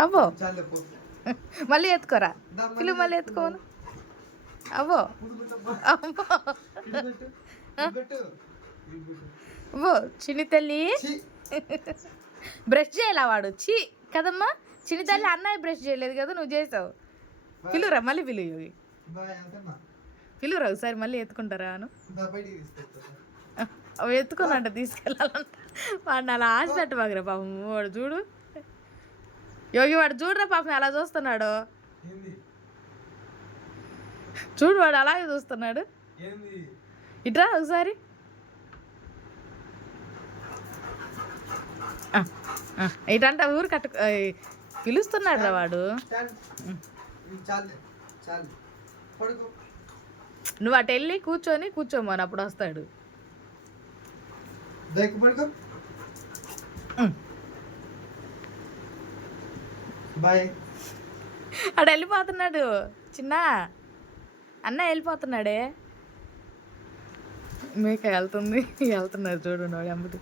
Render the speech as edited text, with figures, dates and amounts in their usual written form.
అవ్వో మళ్ళీ ఎత్తుకోరా పిలువు మళ్ళీ ఎత్తుకోను అవ్వో అవ్వో అవ్వో చిన్ని తల్లి బ్రష్ చేయాలా వాడు చీ కదమ్మా చిన్ని తల్లి అన్నయ్య బ్రష్ చేయలేదు కదా నువ్వు చేసావు పిలువురా మళ్ళీ పిలువురా ఒకసారి మళ్ళీ ఎత్తుకుంటారా అను ఎత్తుకున్నట్ట తీసుకెళ్ళాలంట వాడిని అలా ఆశనట్టు బాగరా పాపం వాడు చూడు యోగి వాడు చూడరా పాపం అలా చూస్తున్నాడు చూడు వాడు అలాగే చూస్తున్నాడు ఇట్రా ఒకసారి ఇటంట ఊరు కట్టు పిలుస్తున్నాడు రా వాడు నువ్వు అటు వెళ్ళి కూర్చోమని అప్పుడు వస్తాడు అడు వెళ్ళిపోతున్నాడు చిన్న అన్న వెళ్ళిపోతున్నాడే మేక వెళ్తున్నారు చూడు వాడు అమ్మది